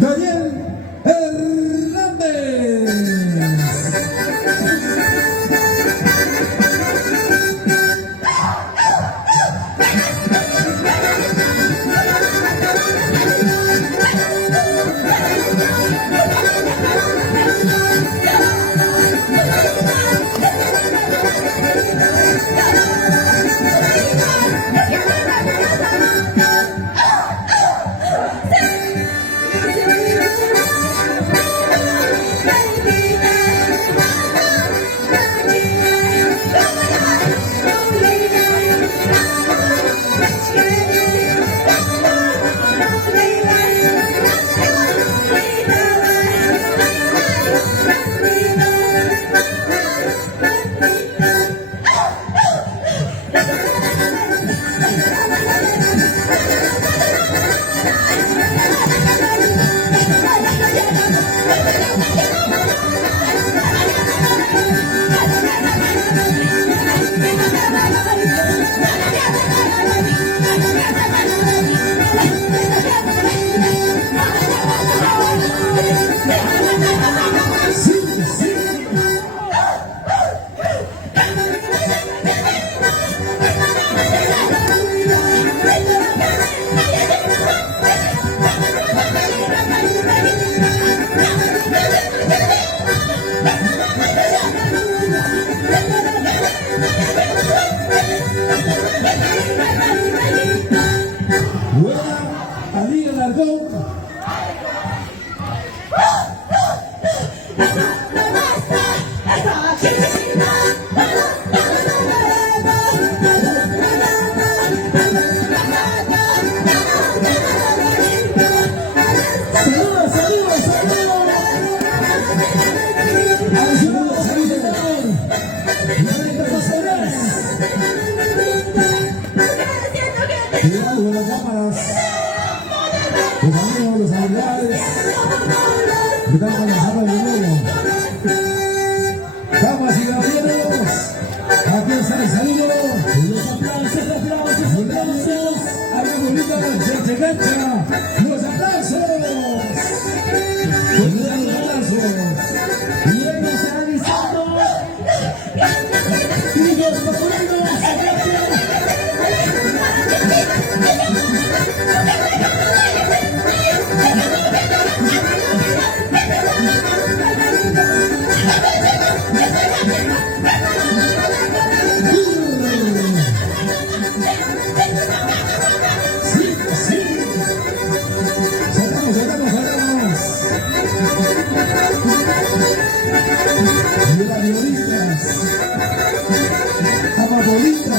Daniel Hernández. Aliga Alarcón. Cuidado con las cámaras, los amigos, los familiares, cuidado con las armas de nuevo. Damas y caballeros, aquí está el saludo. Los aplausos, aplausos, aplausos. A la bonita gente gancha. Los aplausos. Con los aplausos. Y ellos se han listado. Y los papelitos se Bolitas, amabolitas.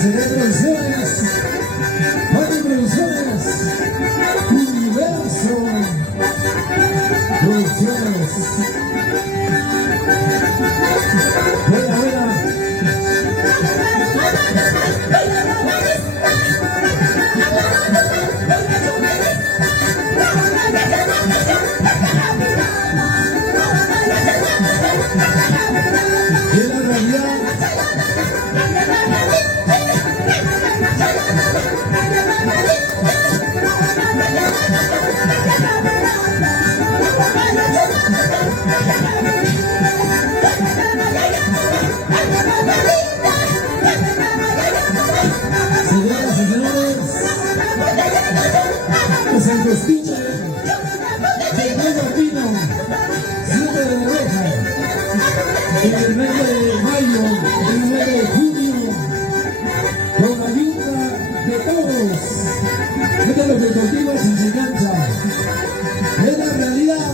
SD Producciones, Mati Producciones, Universo Producciones. Buena, buena. Y la realidad. Señoras y señores, es el costiche de Nuevo Pino, 7 de oreja, en el mes de mayo, en el mes de junio, con la ayuda de todos. Esto es lo que contigo sin se engancha. Es la realidad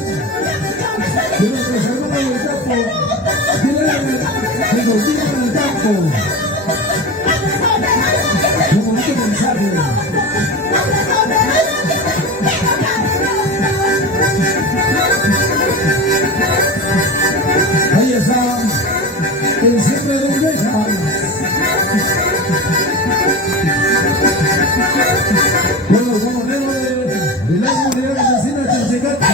de nuestros hermanos del campo, que contigo en el campo. Un bonito mensaje. Ahí está el siempre de ovejas. Con los bomboneros de la comunidad vecina de Chachecata.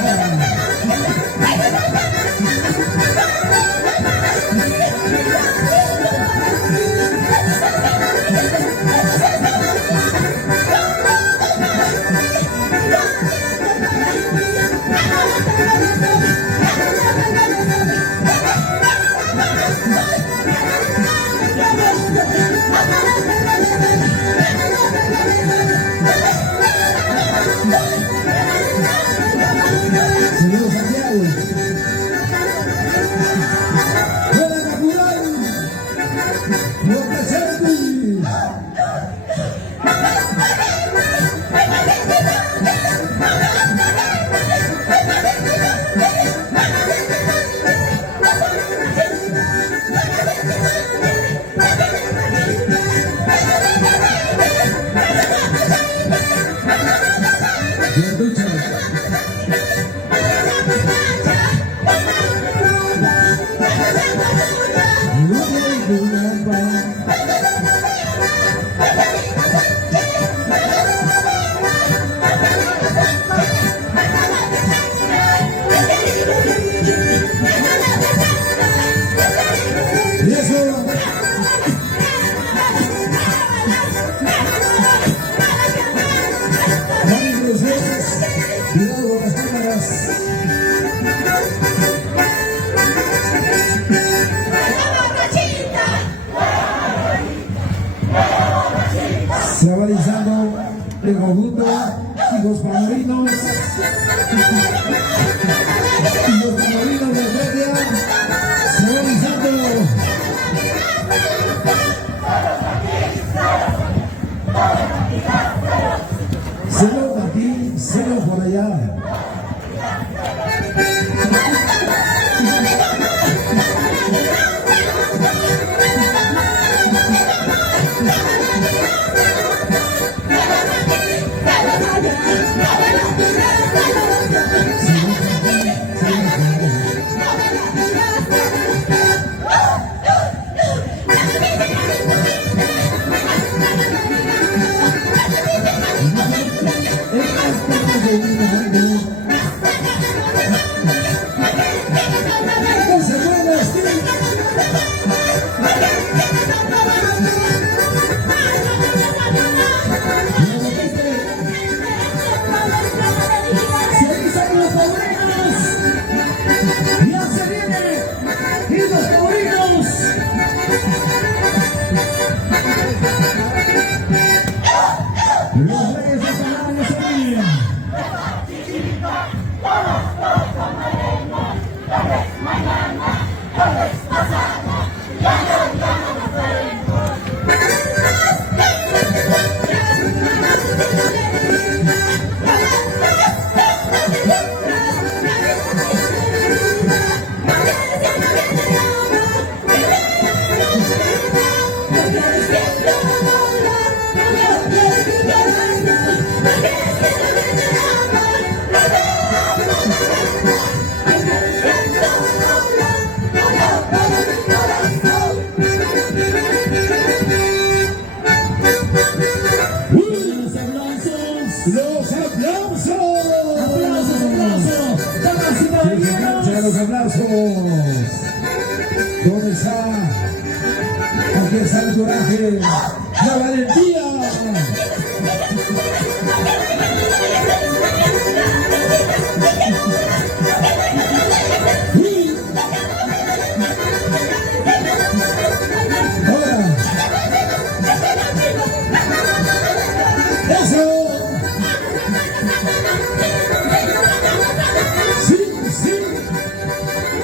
Señor Santiago, fuera Capurán, no presente. Cuidado con las cámaras. Se va realizando el conjunto y los pamarinos de Feria. Se va realizando. Celo aquí, celo por allá. Señor aplausos. ¿Dónde está? Aquí está el coraje, la valentía.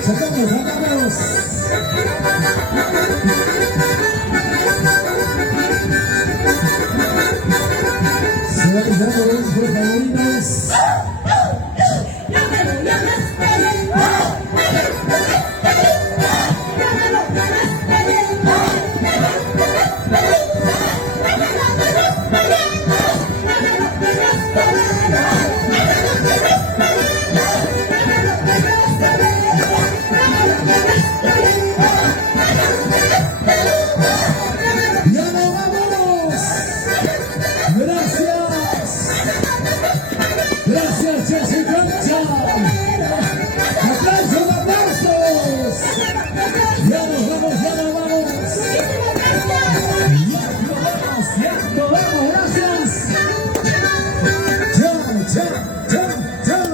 Sacamos, sacamos. Se va a quedar por los favoritos. Gracias, Jessica. Aplausos, aplausos. Ya nos vamos, ya nos vamos. Ya nos vamos, gracias. Chao.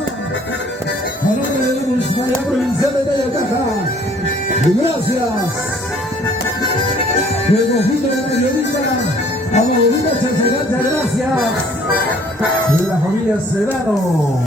A nombre de la Municipalidad Provincial de Tayacaja. Gracias. El conjunto de la mayorita. Vamos, gracias. De la familia Sedano.